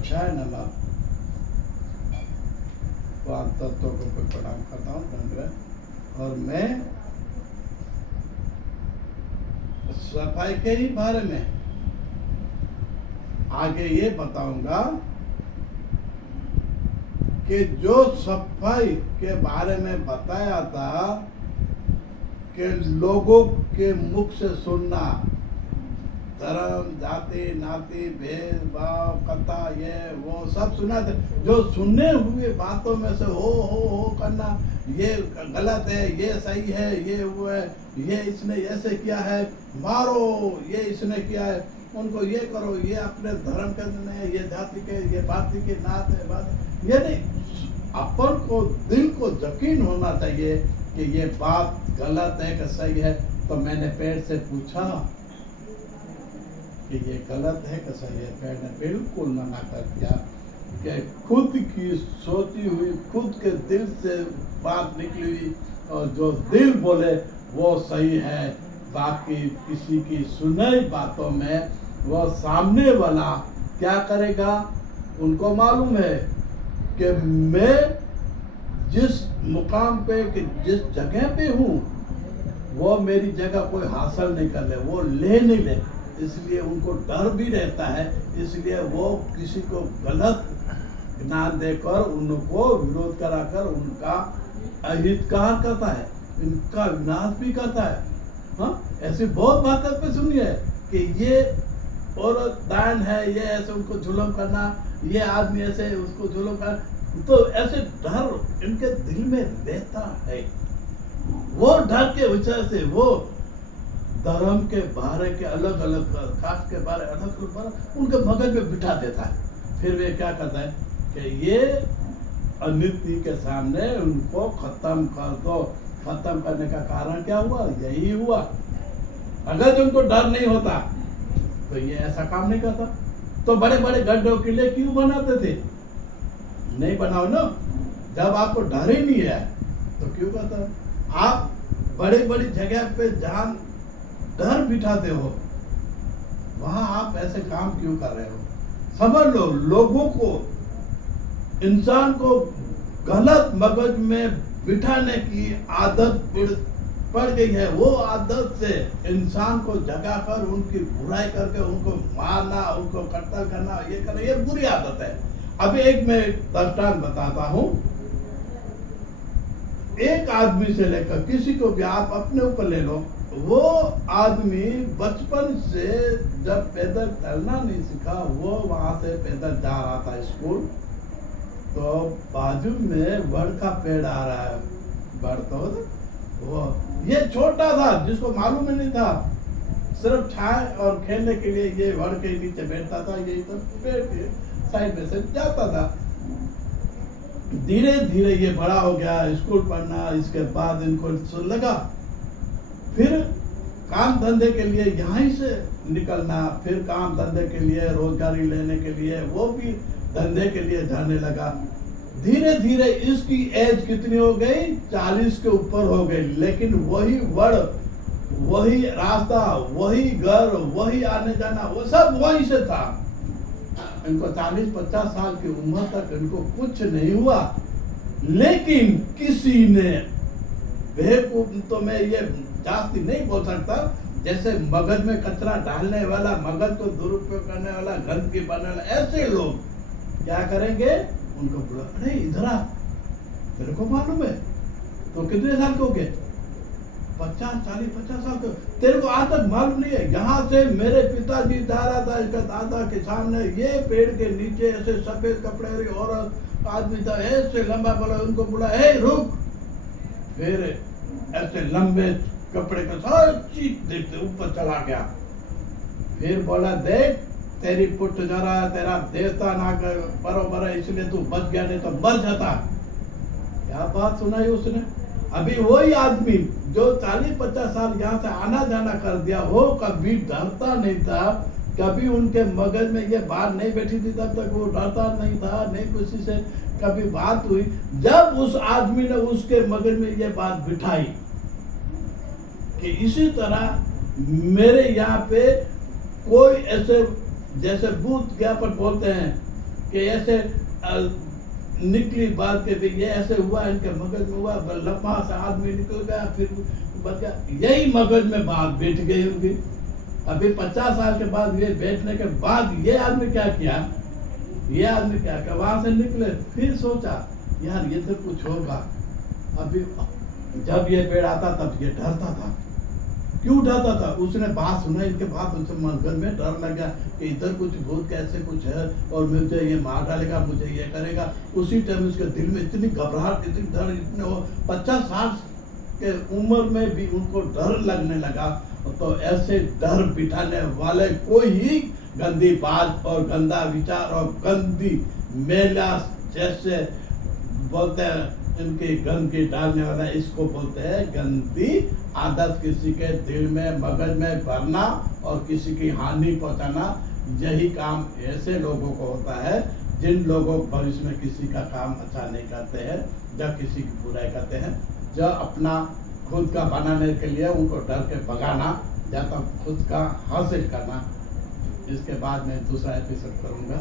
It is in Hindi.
बुद्धाय नमः। पांच तत्वों को प्रणाम करता हूँ दंडवत। और मैं सफाई के ही बारे में आगे ये बताऊंगा कि जो सफाई के बारे में बताया था कि लोगों के मुख से सुनना, धर्म जाति नाती भेदभाव कथा ये वो सब सुना था। जो सुने हुए बातों में से हो करना, ये गलत है, ये सही है, ये वो है, ये इसने ऐसे किया है, मारो, ये इसने किया है, उनको ये करो, ये अपने धर्म के नहीं, ये जाति के, ये पार्टी के नात है बात। ये नहीं, अपन को दिल को यकीन होना चाहिए कि ये बात गलत है कि सही है। तो मैंने पेड़ से पूछा कि ये गलत है कि सही है। पेड़ ने बिल्कुल मना कर दिया कि खुद की सोची हुई, खुद के दिल से बात निकली हुई और जो दिल बोले वो सही है। बाकी किसी की सुनाई बातों में वो सामने वाला क्या करेगा, उनको मालूम है कि मैं जिस मुकाम पे, कि जिस जगह पे हूँ, वो मेरी जगह कोई हासिल नहीं कर ले, वो ले नहीं ले। इसलिए उनको डर भी रहता है, इसलिए वो किसी को गलत ज्ञान देकर उनको विरोध कराकर उनका अहितकार करता है, इनका विनाश भी करता है। हाँ, ऐसी बहुत बातें पे सुनी है कि ये और दान है, ये ऐसे उनको जुल्म करना, ये आदमी ऐसे उसको जुल्म करना। तो ऐसे डर इनके दिल में रहता है। वो डर के वजह से वो धर्म के बारे के अलग अलग कास्ट के बारे अलग अलग उनके मगज में बिठा देता है। फिर वे क्या करता है कि ये अनिति के सामने उनको खत्म कर दो। खत्म करने का कारण क्या हुआ, यही हुआ। अगर उनको डर नहीं होता तो ये ऐसा काम नहीं करता। तो बड़े बड़े गड्ढों के लिए क्यों बनाते थे? नहीं बनाओ ना, जब आपको डर ही नहीं है तो क्यों करता? आप बड़ी बड़ी जगह पे जहां डर बिठाते हो, वहां आप ऐसे काम क्यों कर रहे हो? समझ लो, लोगों को, इंसान को गलत मगज में बिठाने की आदत पड़ गई है। वो आदत से इंसान को जगाकर उनकी बुराई करके उनको मारना, उनको कत्ल करना, ये करना, ये बुरी आदत है। अभी एक मैं दृष्टांत बताता हूँ। एक आदमी से लेकर किसी को भी आप अपने ऊपर ले लो, वो आदमी बचपन से जब पैदल चलना नहीं सीखा, वो वहां से पैदल जा रहा था स्कूल, तो बाजू में बड़ का पेड़ आ रहा है। बड़ तो वो ये छोटा था, जिसको मालूम ही नहीं था, सिर्फ छाए और खेलने के लिए ये बड़ के नीचे बैठता था, यही तो पेड़ के साइड में से जाता था। धीरे धीरे ये बड़ा हो गया, स्कूल पढ़ना, इसके बाद इनको लगा फिर काम धंधे के लिए यहाँ से निकलना, फिर काम धंधे के लिए, रोजगारी लेने के लिए, वो भी धंधे के लिए जाने लगा। धीरे धीरे इसकी एज कितनी हो गई, 40 के ऊपर हो गई, लेकिन वही वड़, वही रास्ता, वही घर, वही आने जाना, वो सब वही से था। इनको 40-50 साल की उम्र तक इनको कुछ नहीं हुआ। लेकिन किसी ने, बेवकूफ तो मैं ये जास्ती नहीं बोल सकता, जैसे मगज में कचरा डालने वाला, मगज को दुरुपयोग करने वाला, गंदगी बनाने वाला, ऐसे लोग क्या करेंगे, उनको बोला, अरे इधर आ, तेरे को मालूम है तो कितने साल के हो गए, 50 साल के, तेरे को आज तक मालूम नहीं है, यहाँ से मेरे पिताजी जा रहा था, इसका दादा के सामने ये पेड़ के नीचे ऐसे सफेद कपड़े वाली औरत आदमी था, ऐसे लंबा बोला, उनको बोला, हे रुक। फिर ऐसे लंबे कपड़े का सारी चीज देखते ऊपर चला गया। फिर बोला, देख तेरी पुट जरा, तेरा देवता ना बरोबर है, इसलिए तू बच गया, नहीं तो मर जाता। क्या बात सुनाई उसने। अभी वही आदमी जो 40-50 साल यहाँ से आना जाना कर दिया, वो कभी डरता नहीं था, कभी उनके मगज में ये बात नहीं बैठी थी, तब तक वो डरता नहीं था, नहीं किसी से कभी बात हुई। जब उस आदमी ने उसके मगज में ये बात बिठाई कि इसी तरह मेरे यहाँ पे कोई ऐसे, जैसे भूत ज्ञापन बोलते हैं, कि ऐसे निकली बात के भी ये ऐसे हुआ, इनके मगज में हुआ, लम्बा सा आदमी निकल गया, फिर बच गया, यही मगज में बात बैठ गई उनकी। अभी 50 साल के बाद ये बैठने के बाद ये आदमी क्या किया, वहां से निकले, फिर सोचा यार ये तो कुछ होगा। अभी जब ये पेड़ आता तब ये डरता था। क्यों डरता था? उसने बात सुना, इनके बाद उसके मन में डर लग गया कि इधर कुछ भूत कैसे कुछ है और मुझे ये मार डालेगा, मुझे ये करेगा। उसी टाइम उसके दिल में इतनी घबराहट, इतनी डर, इतने वो 50 साल के उम्र में भी उनको डर लगने लगा। तो ऐसे डर बिठाने वाले कोई ही गंदी बात और गंदा विचार और गंदी मेला जैसे बोलते हैं, इनकी गंदगी डालने वाला, इसको बोलते हैं गंदी आदत। किसी के दिल में मगज में भरना और किसी की हानि पहुंचाना, यही काम ऐसे लोगों को होता है जिन लोगों भविष्य में किसी का काम अच्छा नहीं करते हैं, जब किसी की बुराई करते हैं, जो अपना खुद का बनाने के लिए उनको डर के भगाना या तो खुद का हासिल करना। इसके बाद मैं दूसरा एपिसोड करूँगा।